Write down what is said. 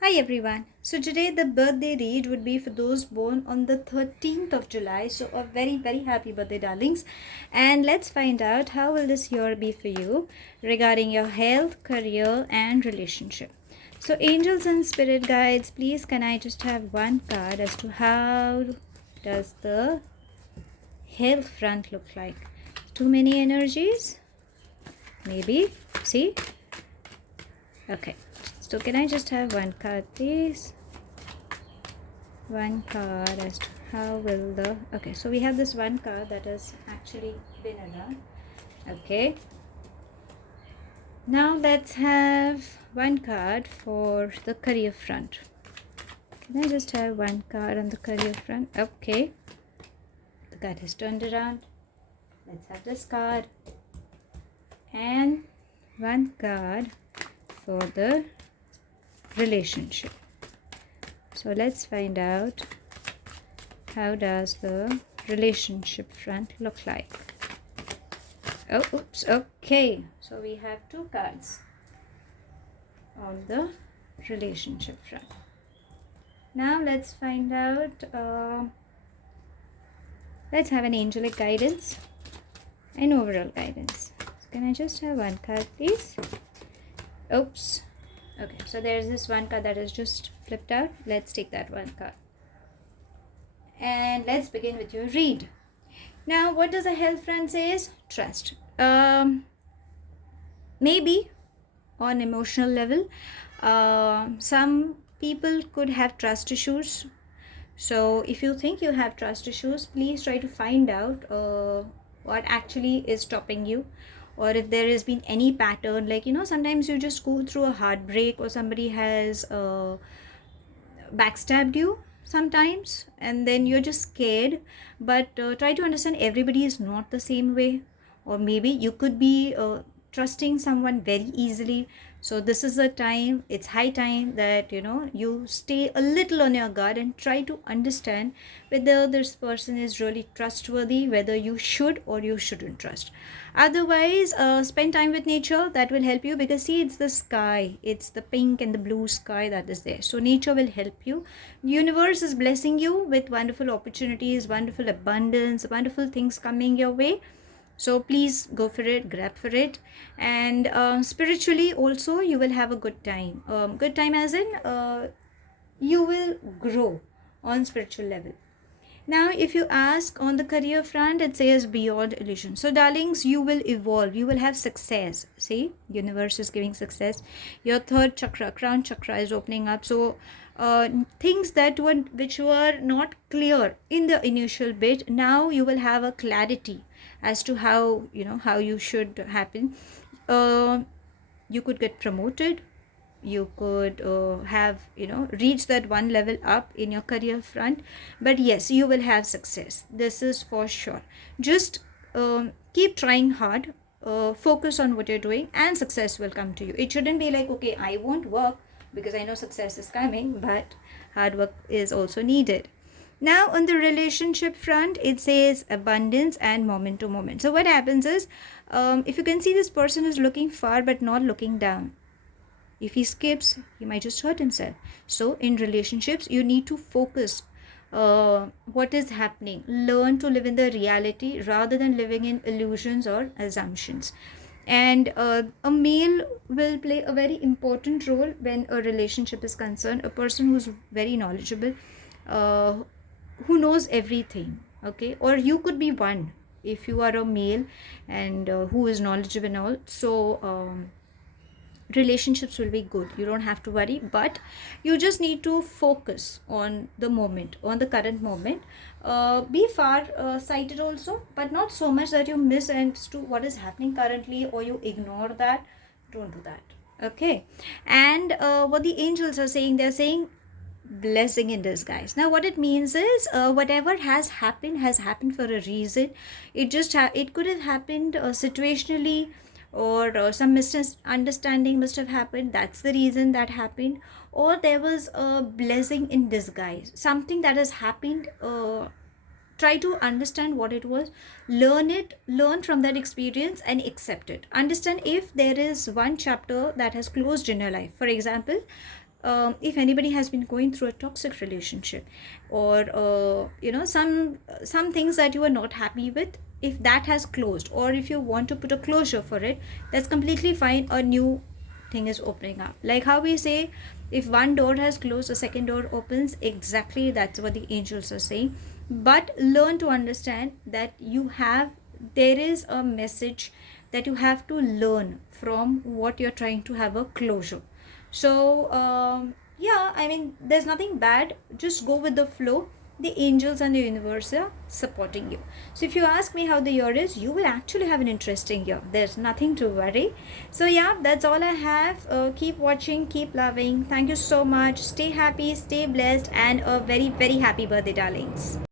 Hi everyone. So today the birthday read would be for those born on the 13th of July. So a very happy birthday darlings. And let's find out how will this year be for you regarding your health, career and relationship. So angels and spirit guides, please can I just have one card as to how does the health front look like? Too many energies? Maybe. See? Okay. So can I just have one card please? One card as to how will the okay, so we have this one card that has actually been done. Okay, now let's have one card for the career front. Can I just have one card on the career front? Okay, the card has turned around. Let's have this card and one card for the relationship. So let's find out how does the relationship front look like. Oh, oops, okay. So we have two cards on the relationship front. Now let's find out, let's have an angelic guidance and overall guidance. So can I just have one card, please? Oops. Okay, so there's this one card that is just flipped out. Let's take that one card. And let's begin with your read. Now, what does the health front says? Trust. Maybe on emotional level, some people could have trust issues. So if you think you have trust issues, please try to find out what actually is stopping you, or if there has been any pattern, like sometimes you just go through a heartbreak or somebody has backstabbed you sometimes and then you're just scared, but try to understand everybody is not the same way, or maybe you could be trusting someone very easily. So this is the time, it's high time that you stay a little on your guard and try to understand whether this person is really trustworthy, whether you should or you shouldn't trust. Otherwise, spend time with nature. That will help you, because see, it's the sky, it's the pink and the blue sky that is there. So nature will help you. Universe is blessing you with wonderful opportunities, wonderful abundance, wonderful things coming your way. So please go for it, grab for it. And spiritually also you will have a good time. Good time as in you will grow on spiritual level. Now, if you ask on the career front, it says beyond illusion. So, darlings, you will evolve. You will have success. See, universe is giving success. Your third chakra, crown chakra, is opening up. So, things that were which were not clear in the initial bit, now you will have a clarity as to how you should happen. You could get promoted, you could have reach that one level up in your career front, but yes, you will have success, this is for sure. Just keep trying hard, focus on what you're doing, and success will come to you. It shouldn't be like, okay, I won't work because I know success is coming, but hard work is also needed. Now on the relationship front, it says abundance and moment to moment. So what happens is, if you can see, this person is looking far but not looking down. If he skips, he might just hurt himself. So in relationships, you need to focus what is happening. Learn to live in the reality rather than living in illusions or assumptions. And a male will play a very important role when a relationship is concerned. A person who's very knowledgeable, uh, who knows everything. Okay, or you could be one if you are a male and who is knowledgeable and all. So relationships will be good, you don't have to worry, but you just need to focus on the moment, on the current moment. Be far sighted also, but not so much that you miss as to what is happening currently or you ignore that. Don't do that. Okay. And what the angels are saying, they're saying blessing in disguise. Now what it means is, whatever has happened for a reason. It could have happened situationally, or some misunderstanding must have happened, that's the reason that happened. Or there was a blessing in disguise, something that has happened. Try to understand what it was, learn from that experience and accept it. Understand if there is one chapter that has closed in your life, for example, if anybody has been going through a toxic relationship, or some things that you are not happy with, if that has closed, or if you want to put a closure for it, that's completely fine. A new thing is opening up. Like how we say, if one door has closed, a second door opens. Exactly, that's what the angels are saying. But learn to understand that there is a message that you have to learn from what you're trying to have a closure. So yeah, I mean, there's nothing bad. Just go with the flow. The angels and the universe are supporting you. So if you ask me how the year is, you will actually have an interesting year. There's nothing to worry. So yeah, that's all I have. Keep watching, keep loving. Thank you so much. Stay happy, stay blessed, and a very, very happy birthday, darlings.